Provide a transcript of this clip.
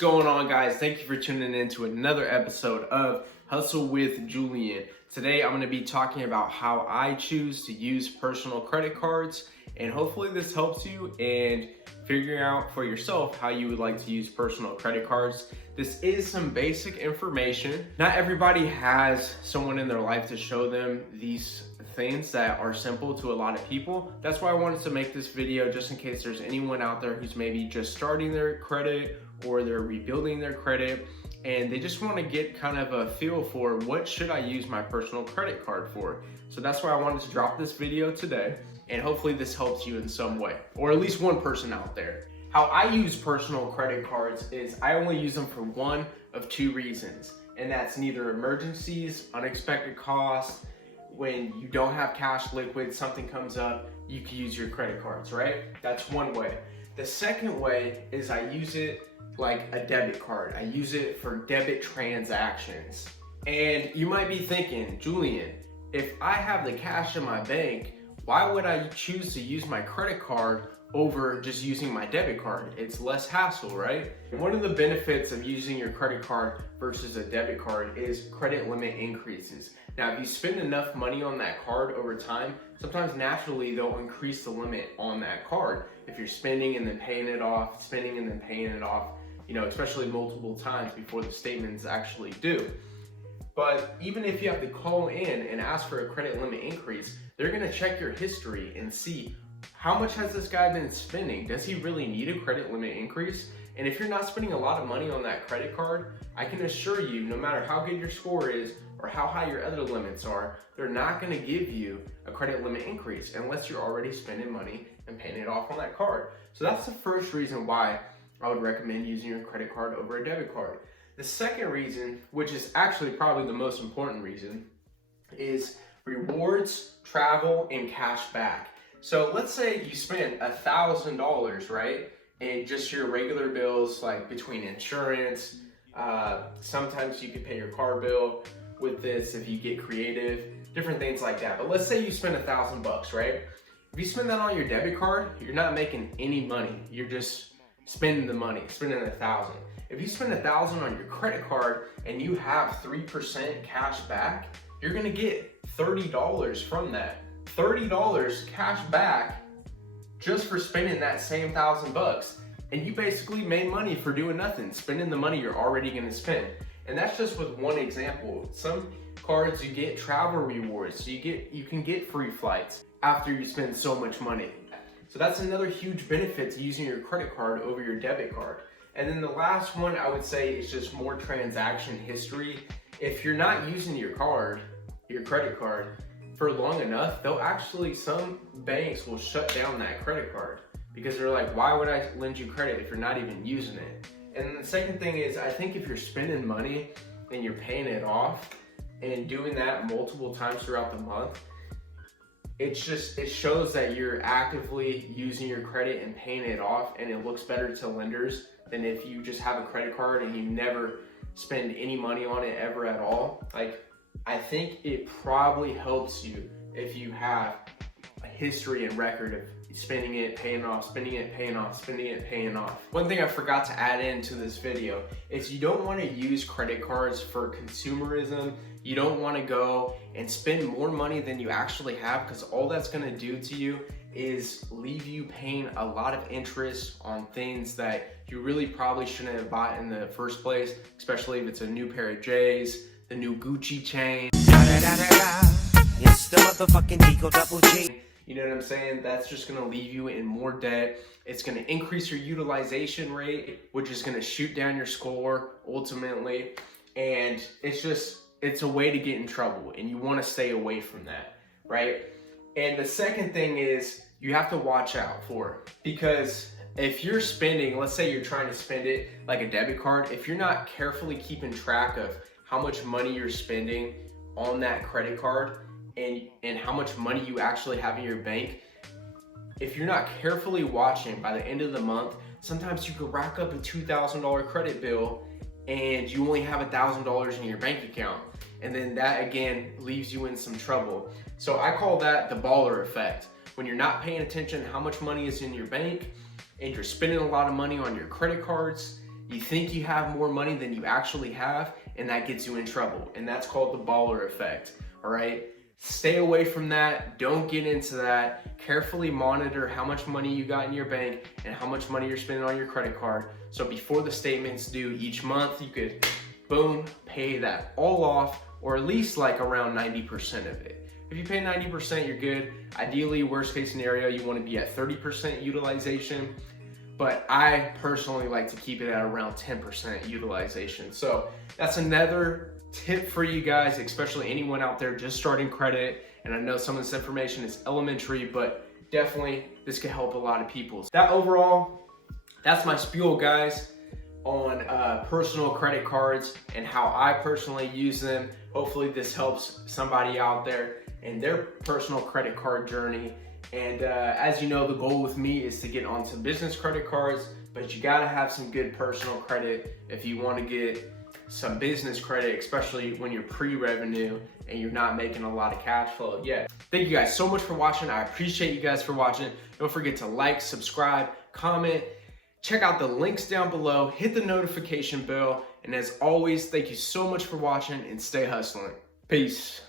going on, guys? Thank you for tuning in to another episode of Hustle with Julian. Today I'm going to be talking about how I choose to use personal credit cards, and hopefully this helps you in figuring out for yourself how you would like to use personal credit cards. This is some basic information. Not everybody has someone in their life to show them these things that are simple to a lot of people. That's why I wanted to make this video, just in case there's anyone out there who's maybe just starting their credit or they're rebuilding their credit and they just want to get kind of a feel for what should I use my personal credit card for. So that's why I wanted to drop this video today, and hopefully this helps you in some way, or at least one person out there. How I use personal credit cards is I only use them for one of two reasons, and that's neither emergencies, unexpected costs. When you don't have cash liquid, something comes up, you can use your credit cards, right? That's one way. The second way is I use it like a debit card. I use it for debit transactions. And you might be thinking, Julian, if I have the cash in my bank, why would I choose to use my credit card over just using my debit card? It's less hassle, right? One of the benefits of using your credit card versus a debit card is credit limit increases. Now, if you spend enough money on that card over time, sometimes naturally they'll increase the limit on that card. If you're spending and then paying it off, spending and then paying it off, especially multiple times before the statements actually due. But even if you have to call in and ask for a credit limit increase, they're gonna check your history and see how much has this guy been spending? Does he really need a credit limit increase? And if you're not spending a lot of money on that credit card, I can assure you, no matter how good your score is or how high your other limits are, they're not gonna give you a credit limit increase unless you're already spending money and paying it off on that card. So that's the first reason why I would recommend using your credit card over a debit card. The second reason, which is actually probably the most important reason, is rewards, travel, and cash back. So let's say you spend $1,000, right? And just your regular bills, like between insurance, sometimes you could pay your car bill with this if you get creative, different things like that. But let's say you spend $1,000, right? If you spend that on your debit card, you're not making any money. You're just spending the money, spending $1,000. If you spend $1,000 on your credit card and you have 3% cash back, you're gonna get $30 from that. $30 cash back just for spending that same $1,000. And you basically made money for doing nothing, spending the money you're already gonna spend. And that's just with one example. Some cards you get travel rewards, so you can get free flights after you spend so much money. So that's another huge benefit to using your credit card over your debit card. And then the last one I would say is just more transaction history. If you're not using your credit card for long enough, some banks will shut down that credit card because they're like, why would I lend you credit if you're not even using it? And then the second thing is, I think if you're spending money and you're paying it off and doing that multiple times throughout the month, it shows that you're actively using your credit and paying it off, and it looks better to lenders than if you just have a credit card and you never spend any money on it ever at all. Like, I think it probably helps you if you have a history and record of spending it, paying off, spending it, paying off, spending it, paying off. One thing I forgot to add into this video is you don't want to use credit cards for consumerism. You don't want to go and spend more money than you actually have, because all that's going to do to you is leave you paying a lot of interest on things that you really probably shouldn't have bought in the first place, especially if it's a new pair of J's, the new Gucci chain. It's the motherfucking Eagle Double G. You know what I'm saying? That's just gonna leave you in more debt. It's gonna increase your utilization rate, which is gonna shoot down your score ultimately. And it's a way to get in trouble, and you wanna stay away from that, right? And the second thing is you have to watch out for, because if you're spending, let's say you're trying to spend it like a debit card, if you're not carefully keeping track of how much money you're spending on that credit card and how much money you actually have in your bank, if you're not carefully watching, by the end of the month, sometimes you could rack up a $2,000 credit bill and you only have $1,000 in your bank account. And then that again leaves you in some trouble. So I call that the baller effect. When you're not paying attention how much money is in your bank and you're spending a lot of money on your credit cards, You think you have more money than you actually have, and that gets you in trouble. And that's called the baller effect, all right? Stay away from that. Don't get into that. Carefully monitor how much money you got in your bank and how much money you're spending on your credit card. So before the statement's due each month, you could, boom, pay that all off, or at least like around 90% of it. If you pay 90%, you're good. Ideally, worst case scenario, you want to be at 30% utilization. But I personally like to keep it at around 10% utilization. So that's another tip for you guys, especially anyone out there just starting credit. And I know some of this information is elementary, but definitely this could help a lot of people. That overall, that's my spiel, guys, on personal credit cards and how I personally use them. Hopefully this helps somebody out there in their personal credit card journey. And as you know, the goal with me is to get onto business credit cards, but you gotta have some good personal credit if you wanna get some business credit, especially when you're pre-revenue and you're not making a lot of cash flow yet. Thank you guys so much for watching. I appreciate you guys for watching. Don't forget to like, subscribe, comment, check out the links down below, hit the notification bell, and as always, thank you so much for watching and stay hustling. Peace.